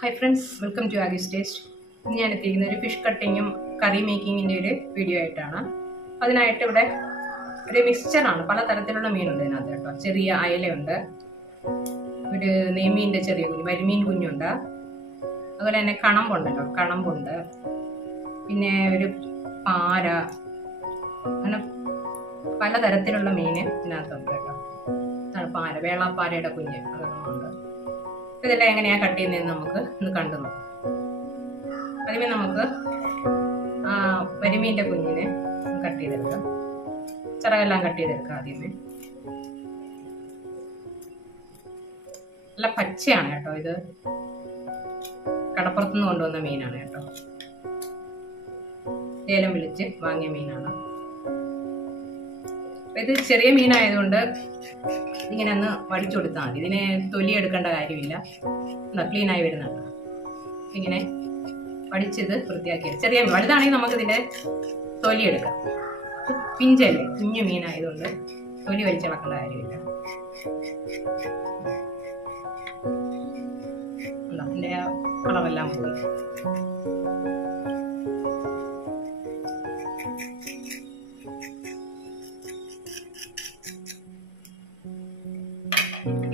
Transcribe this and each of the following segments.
Hi friends, welcome to Aagee's taste. ഇന്ന് ഞാൻ എത്തിയിരിക്കുന്ന ഒരു ഫിഷ് കട്ടിങ്ങും കറി മേക്കിങ്ങിൻ്റെ ഒരു വീഡിയോ ആയിട്ടാണ്. അതിനായിട്ട് ഇവിടെ ഒരു മിക്സ്ചറാണ്. പല തരത്തിലുള്ള മീനുണ്ട് ഇതിനകത്ത് കേട്ടോ. ചെറിയ അയലയുണ്ട്, ഒരു നെയ്മീൻ്റെ ചെറിയ കുഞ്ഞ്, കരിമീൻ കുഞ്ഞുണ്ട്, അതുപോലെ തന്നെ കണമ്പുണ്ടല്ലോ, കണമ്പുണ്ട്, പിന്നെ ഒരു പാര, അങ്ങനെ പലതരത്തിലുള്ള മീന് ഇതിനകത്തുണ്ട് കേട്ടോ. പാര, വേളാപ്പാരയുടെ കുഞ്ഞ് അതൊന്നുമുണ്ട്. ഇതെല്ലാം എങ്ങനെയാണ് കട്ട് ചെയ്യുന്നതെന്ന് നമുക്ക് ഒന്ന് കണ്ടു നോക്കാം. ആദ്യമേ നമുക്ക് കരിമീൻ്റെ കുഞ്ഞിനെ കട്ട് ചെയ്തെടുക്കാം. ചിറകെല്ലാം കട്ട് ചെയ്തെടുക്കാം. ആദ്യമേ നല്ല പച്ചയാണ് കേട്ടോ, ഇത് കടപ്പുറത്തുനിന്ന് കൊണ്ടുവന്ന മീനാണ് കേട്ടോ. ലേലം വിളിച്ച് വാങ്ങിയ മീനാണ്. ഇത് ചെറിയ മീനായതുകൊണ്ട് ഇങ്ങനെ ഒന്ന് വടിച്ചു കൊടുത്താൽ മതി. ഇതിനെ തൊലി എടുക്കേണ്ട കാര്യമില്ല. ക്ലീനായി വരുന്നുണ്ട്. ഇങ്ങനെ വടിച്ചത് വൃത്തിയാക്കി. ചെറിയ വലുതാണെങ്കിൽ നമുക്കിതിൻ്റെ തൊലി എടുക്കാം. പിഞ്ചല്ലേ, കുഞ്ഞു മീനായതുകൊണ്ട് തൊലി വലിച്ചിളക്കേണ്ട കാര്യമില്ല. അതിൻ്റെ കളറെല്ലാം പോയി.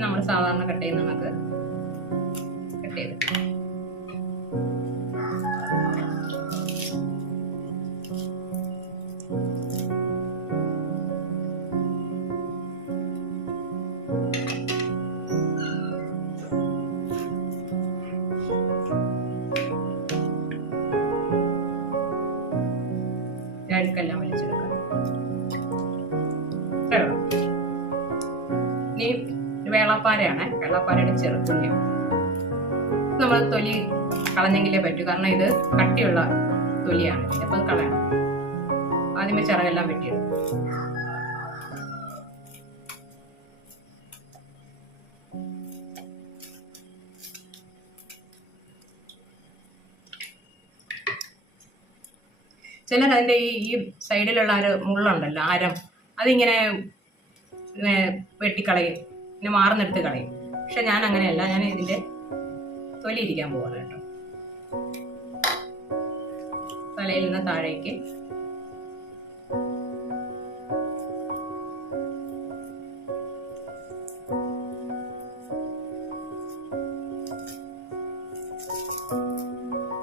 നമ്മൾ സാധാരണ കട്ട് ചെയ്യുന്ന നമുക്ക് കട്ട് ചെയ്ത് അഴുക്കെല്ലാം വലിച്ചെടുക്കാം. ഇനി വേളാപ്പാരയാണ്, വേളാപ്പാരയുടെ ചെറുതുള്ളിയും നമ്മൾ തൊലി കളഞ്ഞെങ്കിലേ പറ്റൂ, കാരണം ഇത് കട്ടിയുള്ള തൊലിയാണ്. അപ്പം കളയണം. ആദ്യമേ ചിറകെല്ലാം വെട്ടിയിടും. ചിലർ അതിൻ്റെ ഈ സൈഡിലുള്ള ഒരു മുള്ളുണ്ടല്ലോ, ആരം, അതിങ്ങനെ വെട്ടിക്കളയും, പിന്നെ മാറുന്നെടുത്ത് കളയും. പക്ഷെ ഞാൻ അങ്ങനെയല്ല, ഞാൻ ഇതിൻ്റെ തൊലി ഇരിക്കാൻ പോവാണ് കേട്ടോ. തലയിൽ നിന്ന് താഴേക്ക്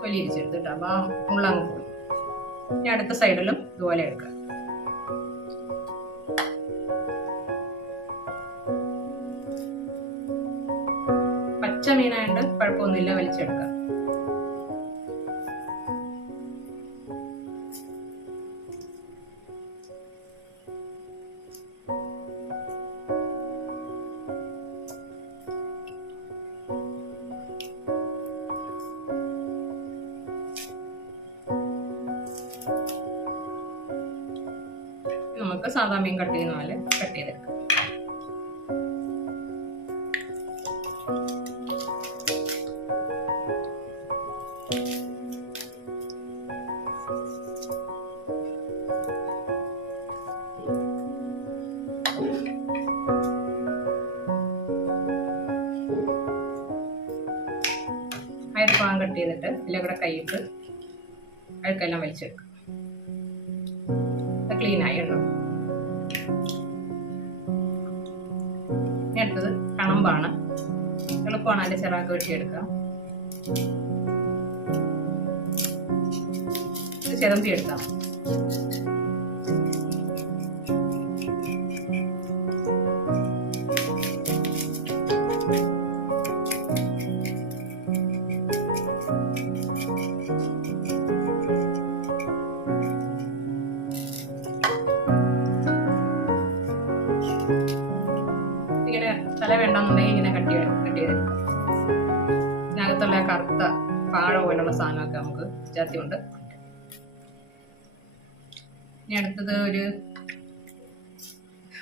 തൊലി ഇരിച്ചെടുത്തിട്ട് അപ്പം ആ മുള്ളങ്ങ് പോയി. ഇനി അടുത്ത സൈഡിലും ഇതുപോലെ എടുക്കാം. പച്ച മീനായിട്ട് കുഴപ്പമൊന്നുമില്ല, വലിച്ചെടുക്കാം. നമുക്ക് സാധാ മീൻ കട്ട് ചെയ്യുന്ന പോലെ കട്ട് ചെയ്തെടുക്കാം. അയർ ഭാഗം കട്ട് ചെയ്തിട്ട് ഇതിലെ കൂടെ കൈയിട്ട് അഴുക്കെല്ലാം വലിച്ചെടുക്കും. ക്ലീൻ ആയി ഉണ്ടോ. ഇനി അടുത്തത് കണമ്പാണ്. എളുപ്പമാണ് അതിൻ്റെ ചിറകൊക്കെ വെട്ടിയെടുക്കാം. ഇത് ചിരമ്പി എടുക്കാം. ഇങ്ങനെ തല വേണ്ടെന്നുണ്ടെങ്കിൽ ഇങ്ങനെ കട്ട് ചെയ്തെടുക്കാം. ഇതിനകത്തുള്ള കറുത്ത പാഴ പോലുള്ള സാധനമൊക്കെ നമുക്ക് ചേർത്തിക്കൊണ്ട്. ഇനി അടുത്തത് ഒരു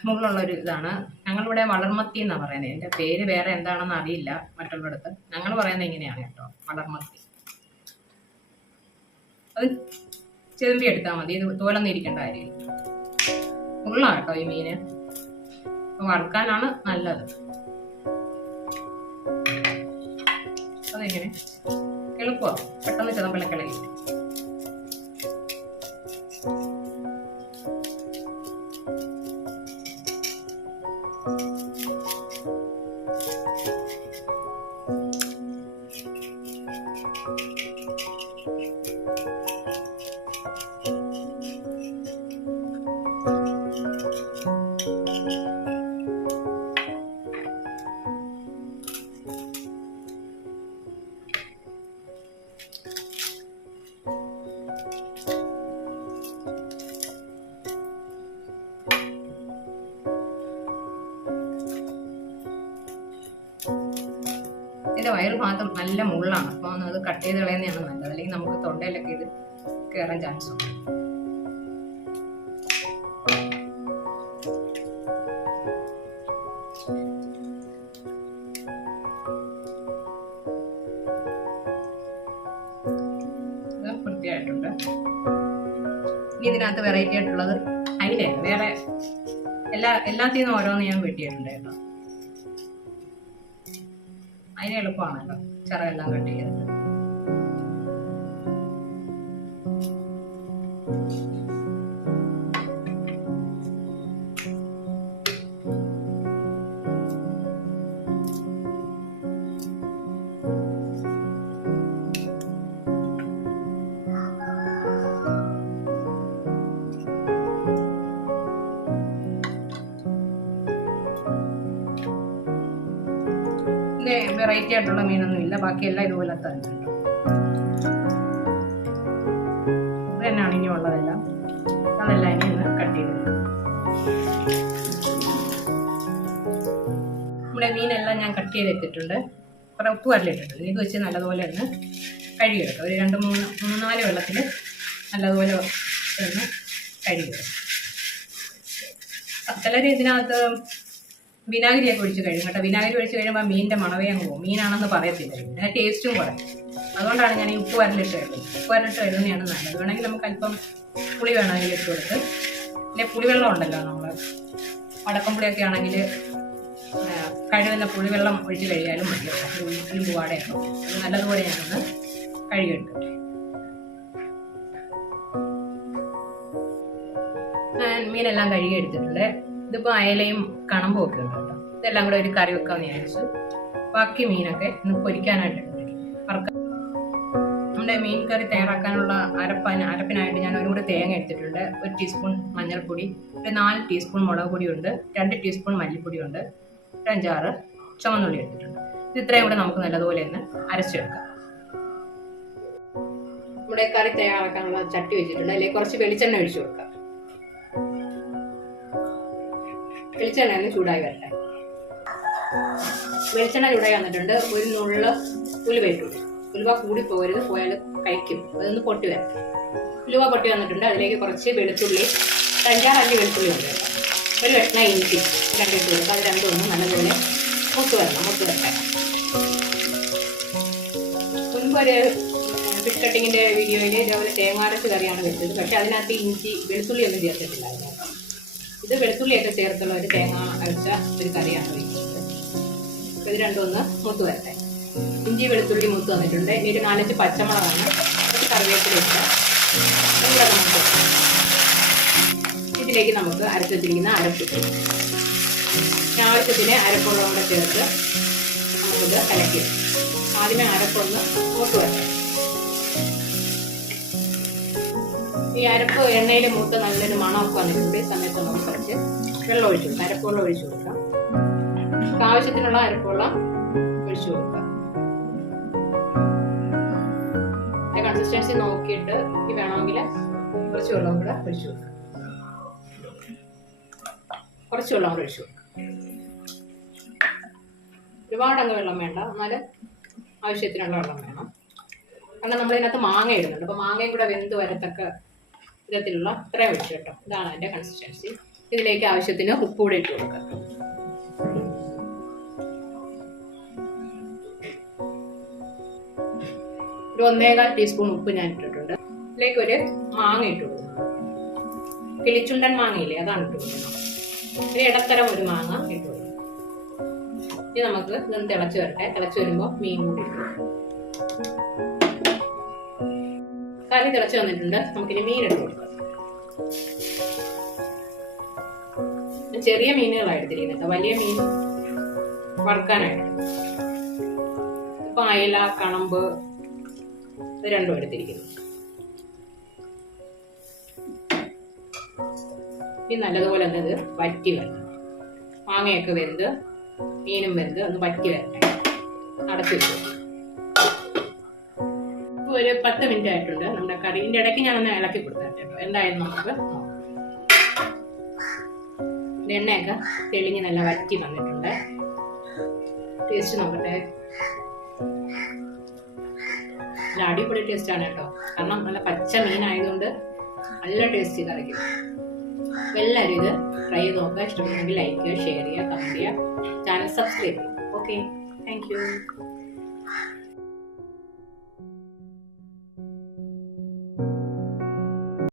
മുള്ളുള്ളൊരു ഇതാണ്. ഞങ്ങളിവിടെ വളർമത്തി എന്നാണ് പറയുന്നത്. എൻ്റെ പേര് വേറെ എന്താണെന്ന് അറിയില്ല മറ്റുള്ളിടത്ത്. ഞങ്ങൾ പറയുന്നത് ഇങ്ങനെയാണ് കേട്ടോ, വളർമത്തി. അത് ചെറുമ്പി എടുത്താൽ മതി. ഇത് തോലൊന്നും ഇരിക്കേണ്ട കാര്യമില്ല. മുള്ളാണ് കേട്ടോ ഈ മീന്. വറുക്കാനാണ് നല്ലത്. അതിങ്ങനെ എളുപ്പമാണ്, പെട്ടെന്ന് ചതമ്പലൊക്കെ ഇളകി. ഇതിൻ്റെ വയറ് ഭാഗം നല്ല മുള്ളാണ്, അപ്പോൾ അത് കട്ട് ചെയ്ത് കളയുന്നതാണ് നല്ലത്, അല്ലെങ്കിൽ നമുക്ക് തൊണ്ടയിലൊക്കെ ഇത് കയറാൻ ചാൻസ് ഉണ്ട്. ഇത് വൃത്തിയായിട്ടുണ്ട്. ഇനി ഇതിനകത്ത് വെറൈറ്റി ആയിട്ടുള്ളത് അയിലയാണ്. വേറെ എല്ലാത്തിൽ നിന്നും ഓരോന്ന് ഞാൻ വെട്ടിയിട്ടുണ്ട് കേട്ടോ. അതിന് എളുപ്പമാണല്ലോ ചിറകെല്ലാം കട്ട് ചെയ്തത്. വെറൈറ്റി ആയിട്ടുള്ള മീനൊന്നും ഇല്ല, ബാക്കിയെല്ലാം ഇതുപോലെ തന്നെ. ഇത് തന്നെയാണ് ഇനി ഉള്ളതെല്ലാം. അതെല്ലാം ഇനി ഒന്ന് കട്ട് ചെയ്ത്. നമ്മുടെ മീനെല്ലാം ഞാൻ കട്ട് ചെയ്തെടുത്തിട്ടുണ്ട്. കുറേ ഉപ്പ് വരലിട്ടിട്ടുണ്ട്. ഇത് വെച്ച് നല്ലതുപോലെ ഒന്ന് കഴുകിയെടുക്കാം. ഒരു 2-3-4 വെള്ളത്തിൽ നല്ലതുപോലെ ഒന്ന് കഴുകിയെടുക്കാം. ചിലർ ഇതിനകത്ത് വിനാഗിരിയൊക്കെ ഒഴിച്ച് കഴിയും കേട്ടോ. വിനാഗിരി ഒഴിച്ച് കഴിയുമ്പോൾ മീനിൻ്റെ മണവേ അങ്ങ് പോകും, മീനാണെന്ന് പറയത്തില്ല, അതിന് ടേസ്റ്റും കുറയും. അതുകൊണ്ടാണ് ഞാൻ ഈ ഉപ്പ് വരലിട്ട് കഴിയുന്നത്. ഉപ്പ് വരലിട്ട് കഴിയുന്നതാണ് നല്ലത്. വേണമെങ്കിൽ നമുക്ക് അല്പം പുളി വേണമെങ്കിൽ ഇട്ട് കൊടുത്ത്, പിന്നെ പുളിവെള്ളം ഉണ്ടല്ലോ, നമ്മൾ വടക്കംപുളിയൊക്കെ ആണെങ്കിൽ കഴുകുന്ന പുളിവെള്ളം ഒഴിച്ച് കഴിയാലും മതി കേട്ടോ. ഉള്ളിലും പൂവാടയൊക്കെ അത് നല്ലതുപോലെ ഞാനൊന്ന് കഴുകിയെടുക്കട്ടെ. ഞാൻ മീനെല്ലാം കഴുകിയെടുത്തിട്ടുണ്ട്. ഇതിപ്പോൾ അയലയും കണമ്പും ഒക്കെ ഉണ്ട് കേട്ടോ. ഇതെല്ലാം കൂടെ ഒരു കറി വെക്കാമെന്ന് വിചാരിച്ചു. ബാക്കി മീനൊക്കെ ഇന്ന് പൊരിക്കാനായിട്ടുണ്ട്. നമ്മുടെ മീൻ കറി തയ്യാറാക്കാനുള്ള അരപ്പിനായിട്ട് ഞാൻ ഒരു കൂടി തേങ്ങ എടുത്തിട്ടുണ്ട്. 1 ടീസ്പൂൺ മഞ്ഞൾപ്പൊടി, ഒരു 4 ടീസ്പൂൺ മുളക് പൊടിയുണ്ട്, 2 ടീസ്പൂൺ മല്ലിപ്പൊടിയുണ്ട്, ഒരു 5-6 ചുവന്നുള്ളി എടുത്തിട്ടുണ്ട്. ഇത് ഇത്രയും കൂടെ നമുക്ക് നല്ലതുപോലെ ഒന്ന് അരച്ചെടുക്കാം. നമ്മുടെ കറി തയ്യാറാക്കാനുള്ള ചട്ടി വെച്ചിട്ടുണ്ട്. അതിലേക്ക് കുറച്ച് വെളിച്ചെണ്ണ ഒഴിച്ചു കൊടുക്കാം. വെളിച്ചെണ്ണ ഒന്ന് ചൂടായി വരട്ടെ. വെളിച്ചെണ്ണ ചൂടായി വന്നിട്ടുണ്ട്. ഒരു നുള്ള് ഉലുവ ഇട്ടു. ഉലുവ കൂടി പോകരുത്, പോയാൽ കഴിക്കും. അതൊന്ന് പൊട്ടി വരട്ടെ. ഉലുവ പൊട്ടി വന്നിട്ടുണ്ട്. അതിലേക്ക് കുറച്ച് വെളുത്തുള്ളി, 5-6 അല്ലി വെളുത്തുള്ളി ഉണ്ട്, ഒരു വെട്ടണ ഇഞ്ചി 2 ഇട്ട് കൊടുക്കുക. അത് രണ്ടും ഒന്ന് നല്ലതുപോലെ മുത്ത് വരട്ടെ. മുൻപൊരു ഫിഷ് കട്ടിങ്ങിൻ്റെ വീഡിയോയിൽ ഇതേപോലെ തേങ്ങാരച്ച് കറിയാണ് വെച്ചത്. പക്ഷെ അതിനകത്ത് ഇഞ്ചി വെളുത്തുള്ളി ഒന്നും ചേർത്തിട്ടില്ലായിരുന്നു. ഇത് വെളുത്തുള്ളിയൊക്കെ ചേർത്തുള്ള ഒരു തേങ്ങ അരച്ച ഒരു കറിയാണ് വയ്ക്കുന്നത്. ഇത് രണ്ടും ഒന്ന് മുത്ത് വരട്ടെ. ഇഞ്ചി വെളുത്തുള്ളി മുത്ത് വന്നിട്ടുണ്ട്. ഇനി ഒരു 4-5 പച്ചമുളകാണ്, ഒരു കറിവേപ്പിലയുണ്ട്. ഇതിലേക്ക് നമുക്ക് അരച്ച് വെച്ചിരിക്കുന്ന അരപ്പിട്ട് ആവശ്യത്തിന് അരപ്പുള്ള കൂടെ ചേർത്ത് നമുക്കിത് കലക്കി. ആദ്യമേ അരപ്പൊന്ന് മൂത്ത് വരട്ടെ. ഈ അരപ്പ് എണ്ണയിൽ മൂത്ത് നല്ലൊരു മണമൊക്കെ വന്നിട്ടുണ്ട്. ഈ സമയത്ത് നമുക്ക് കുറച്ച് വെള്ളം ഒഴിച്ചു കൊടുക്കാം. അരപ്പുവെള്ളം ഒഴിച്ചു കൊടുക്കാം. ആവശ്യത്തിനുള്ള അരപ്പുവെള്ളം ഒഴിച്ചു കൊടുക്കാം. കൺസിസ്റ്റൻസി നോക്കിയിട്ട് ഈ വേണമെങ്കിൽ കുറച്ച് വെള്ളം കൂടെ ഒഴിച്ചു കൊടുക്കാം. കുറച്ച് വെള്ളം കൂടെ ഒഴിച്ചു കൊടുക്കാം. ഒരുപാടങ്ങ് വെള്ളം വേണ്ട, എന്നാലും ആവശ്യത്തിനുള്ള വെള്ളം വേണം. കാരണം നമ്മളിതിനകത്ത് മാങ്ങ ഇടുന്നുണ്ട്. അപ്പോൾ മാങ്ങയും കൂടെ വെന്ത് വരത്തക്ക വിധത്തിലുള്ള ഇത്രയും ഒഴിച്ചു കേട്ടോ. ഇതാണ് അതിൻ്റെ കൺസിസ്റ്റൻസി. ഇതിലേക്ക് ആവശ്യത്തിന് ഉപ്പ് കൂടെ ഇട്ട് കൊടുക്കാം. ഒരു 1.25 ടീസ്പൂൺ ഉപ്പ് ഞാൻ ഇട്ടിട്ടുണ്ട്. ഇതിലേക്ക് ഒരു മാങ്ങ ഇട്ട് കൊടുക്കണം. കിളിച്ചുണ്ടൻ മാങ്ങയില്ലേ, അതാണ് ഇട്ട് കൊടുക്കണം. ഒരു ഇടത്തരം ഒരു മാങ്ങ ഇട്ട് കൊടുക്കണം. ഇനി നമുക്ക് ഇതൊന്ന് തിളച്ച് വരട്ടെ. തിളച്ച് വരുമ്പോൾ മീൻ കൂടി ഇട്ട് കൊടുക്കും. കറി തിളച്ച് വന്നിട്ടുണ്ട്. നമുക്കിനി മീൻ എടുത്ത് കൊടുക്കാം. ചെറിയ മീനുകളാണ് എടുത്തിരിക്കുന്നത്, വലിയ മീൻ വറുക്കാനായിട്ട്. ഇപ്പൊ അയല, കണമ്പ് ഇത് രണ്ടും എടുത്തിരിക്കുന്നു. ഇനി നല്ലതുപോലെ ഒന്ന് ഇത് വറ്റി വരണം. മാങ്ങയൊക്കെ വെന്ത് മീനും വെന്ത് ഒന്ന് വറ്റി വരട്ടെ. അടച്ചു വെച്ചു. ഇപ്പൊ ഒരു 10 മിനിറ്റ് ആയിട്ടുണ്ട് നമ്മുടെ കറിന്റെ. ഇടയ്ക്ക് ഞാനൊന്ന് ഇളക്കി കൊടുത്തിട്ട് എന്തായാലും നമുക്ക് എണ്ണയൊക്കെ തെളിഞ്ഞ് നല്ല വറ്റി വന്നിട്ടുണ്ട്. ടേസ്റ്റ് നോക്കട്ടെ. നല്ല അടിപൊളി ടേസ്റ്റ് ആണ് കേട്ടോ. കാരണം നല്ല പച്ച മീനായതുകൊണ്ട് നല്ല ടേസ്റ്റ് കറിക്കും. എല്ലാവരും ഇത് ട്രൈ ചെയ്ത് നോക്കുക. ഇഷ്ടപ്പെട്ടെങ്കിൽ ലൈക്ക് ചെയ്യുക, ഷെയർ ചെയ്യുക, കമന്റ് ചെയ്യുക, ചാനൽ സബ്സ്ക്രൈബ് ചെയ്യുക. Okay, thank you.